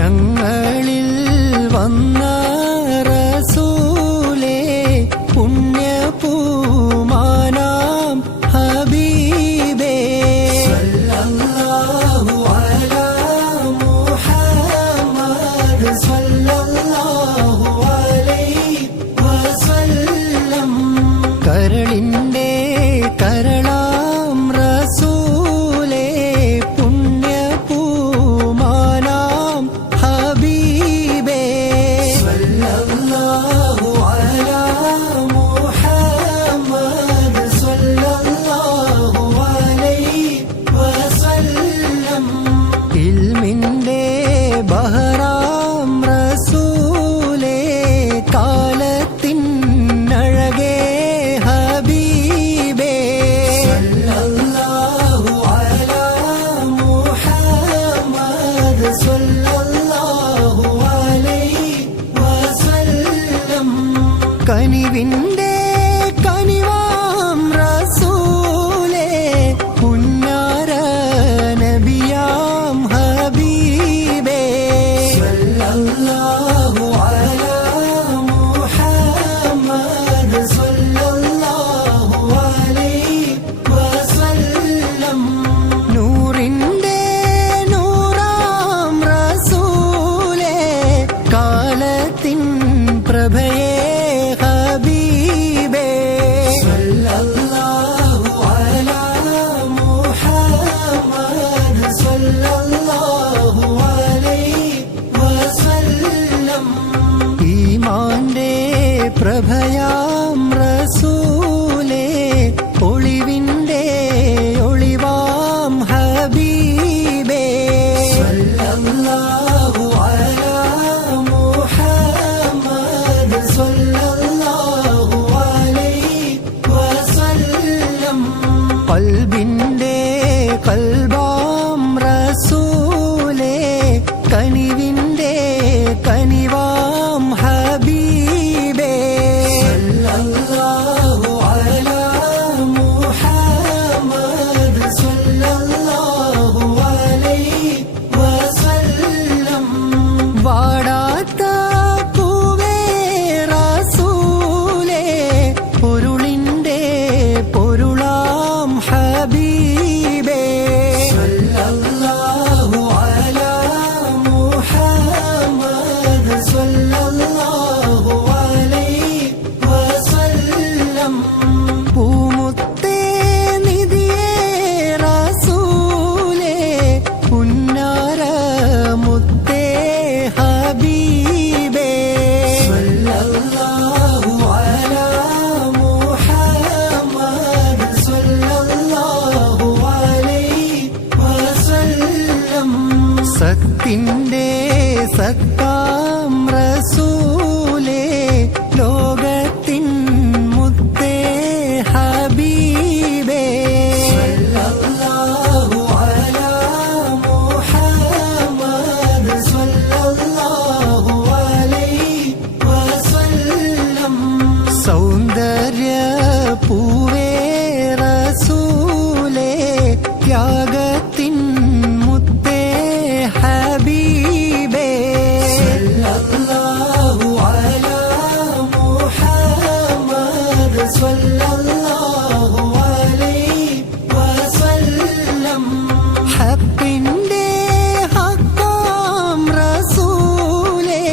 ഞങ്ങളിൽ വന്ന റസൂലേ പുണ്യപൂമാനാം ഹബീബേ സല്ലല്ലാഹു അലാ മുഹമ്മദ് സല്ലല്ലാഹു അലൈഹി വസല്ലം കരളിന്റെ കരളാം റസൂലേ പുണ്യപൂമാനാം ഹബീബേ സല്ലല്ലാഹു അലാ മുഹമ്മദ് സല്ലല്ലാഹു അലൈഹി വസല്ലം ഇൽമിന്റെ ബഹറാം റസൂലേ കാലത്തിൻ അഴകേ ഹബീബേ സല്ലല്ലാഹു അലാ മുഹമ്മദ് സല്ലല്ലാഹു അലൈഹി വസല്ലം കനിവിന്റെ കനിവാം റസൂലേ പുന്നാര നബിയാം ഹബീബേ സല്ലല്ലാഹു അലാ മുഹമ്മദ് സല്ലല്ലാഹു അലൈഹി വസല്ലം നൂറിന്റെ നൂറാം റസൂലേ കാലത്തിൻ പ്രഭയേ ഹബീബേ സല്ലല്ലാഹു അലാ മുഹമ്മദ് സല്ലല്ലാഹു അലൈഹി വസല്ലം ഈമാന്റെ പ്രഭയാം റസൂലേ ഒളിവിന്റെ ഒളിവാം ഹബീബേ സല്ലല്ലാഹു അലാ മുഹമ്മദ് സല്ലല്ലാഹു അലൈഹി വസല്ലം ഖൽബിന്റെ ഖൽബാം റസൂലേ കനിവിന്റെ കനിവാം ഹബീബേ സല്ലല്ലാഹു അലാ മുഹമ്മദ് സല്ലല്ലാഹു അലൈഹി വസല്ലം വാടാത്ത പൂവേ റസൂലേ പൊരുളിന്റെ പൊരുളാം ഹബീബേ സല്ലല്ലാഹു അലാ മുഹമ്മദ് സല്ലല്ലാഹു അലൈഹി വസല്ലം പൂമുത്തേ നിധിയേ റസൂലേ പുന്നാര മുത്തേ ഹബീബേ സല്ലല്ലാഹു അലാ മുഹമ്മദ് സല്ലല്ലാഹു അലൈഹി വസല്ലം സത്തിന്റെ സത്താം റസൂലേ ലോകത്തിൻ മുത്തേ ഹബീബേ സല്ലല്ലാഹു അലാ മുഹമ്മദ് സല്ലല്ലാഹു അലൈഹി വസല്ലം സൗന്ദര്യ പൂവേ റസൂലേ ത്യാഗത്തിൻ മുത്തേ ഹബീബേ സല്ലല്ലാഹു അലാ മുഹമ്മദ് സല്ലല്ലാഹു അലൈഹി വസല്ലം ഹഖിന്റെ ഹഖാം റസൂലേ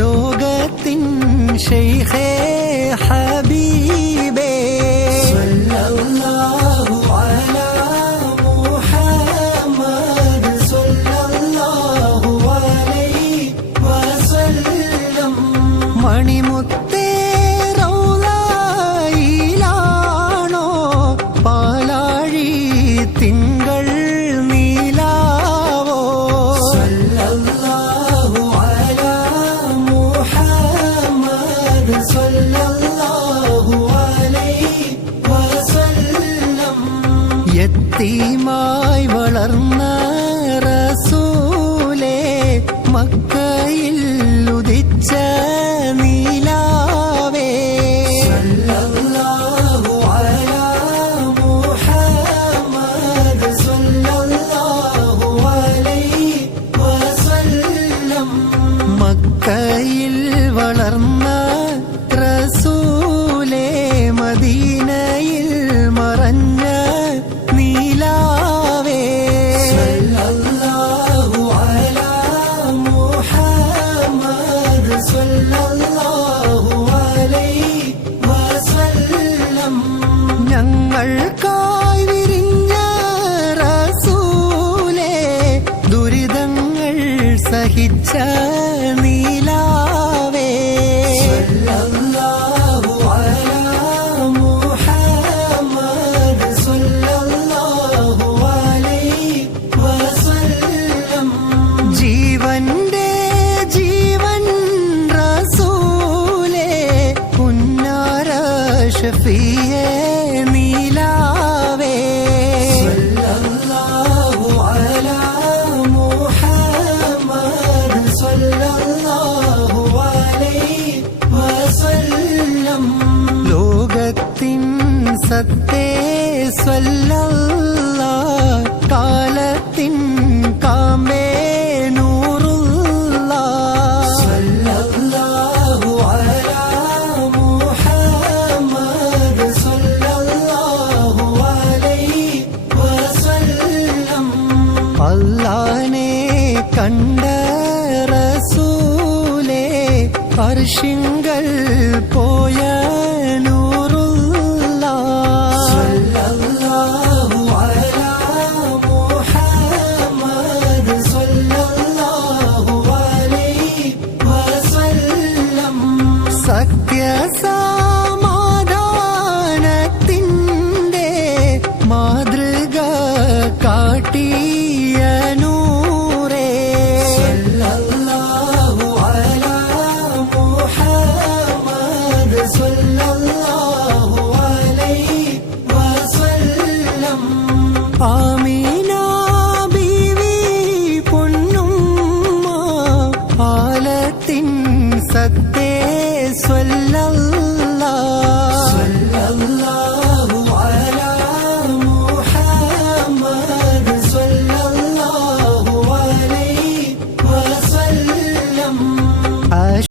ലോകത്തിൻ ശൈഖേ ഹബീബേ സല്ലല്ലാഹു അലാ മുഹമ്മദ് സല്ലല്ലാഹു അലൈഹി വസല്ലം മണിമുത്തേ റൗളയിലാണോ പാലാഴി തിങ്കൾ നീലാവോ സല്ലല്ലാഹു അലാ മുഹമ്മദ് സല്ലല്ലാഹു അലൈഹി വസല്ലം യത്തീമായി വളർന്ന റസൂലേ മക്കയിൽ ഉദിച്ച നീലാവേ സല്ലല്ലാഹു അലാ മുഹമ്മദ് സല്ലല്ലാഹു അലൈഹി വസല്ലം വളർന്ന റസൂലേ മദീനയിൽ മറഞ്ഞ നീലാവേ സല്ലല്ലാഹു അലാ മുഹമ്മദ് സല്ലല്ലാഹു അലൈഹി വസല്ലം ഞങ്ങൾക്കായി വിരിഞ്ഞ റസൂലേ ദുരിതങ്ങൾ സഹിച്ച നീലാവേ സല്ലല്ലാഹു അലാ മുഹമ്മദ് സല്ലല്ലാഹു അലൈഹി വസല്ലം ജീവന്റെ ജീവൻ റസൂലേ പുന്നാര ഷഫീയേ നീലാവേ സല്ലല്ലാഹു അലാ മുഹമ്മദ് സല്ലല്ലാഹു അലൈഹി വസല്ലം ലോകത്തിൻ സത്തേ സ്വല്ലല്ലാഹ് കാലത്തിൻ കാമേ നൂറുല്ലാഹ് സല്ലല്ലാഹു അലാ മുഹമ്മദ് സല്ലല്ലാഹു അലൈഹി വസല്ലം അല്ലാഹനെ കണ്ട റസൂലേ അർശിങ്കൽ പോയ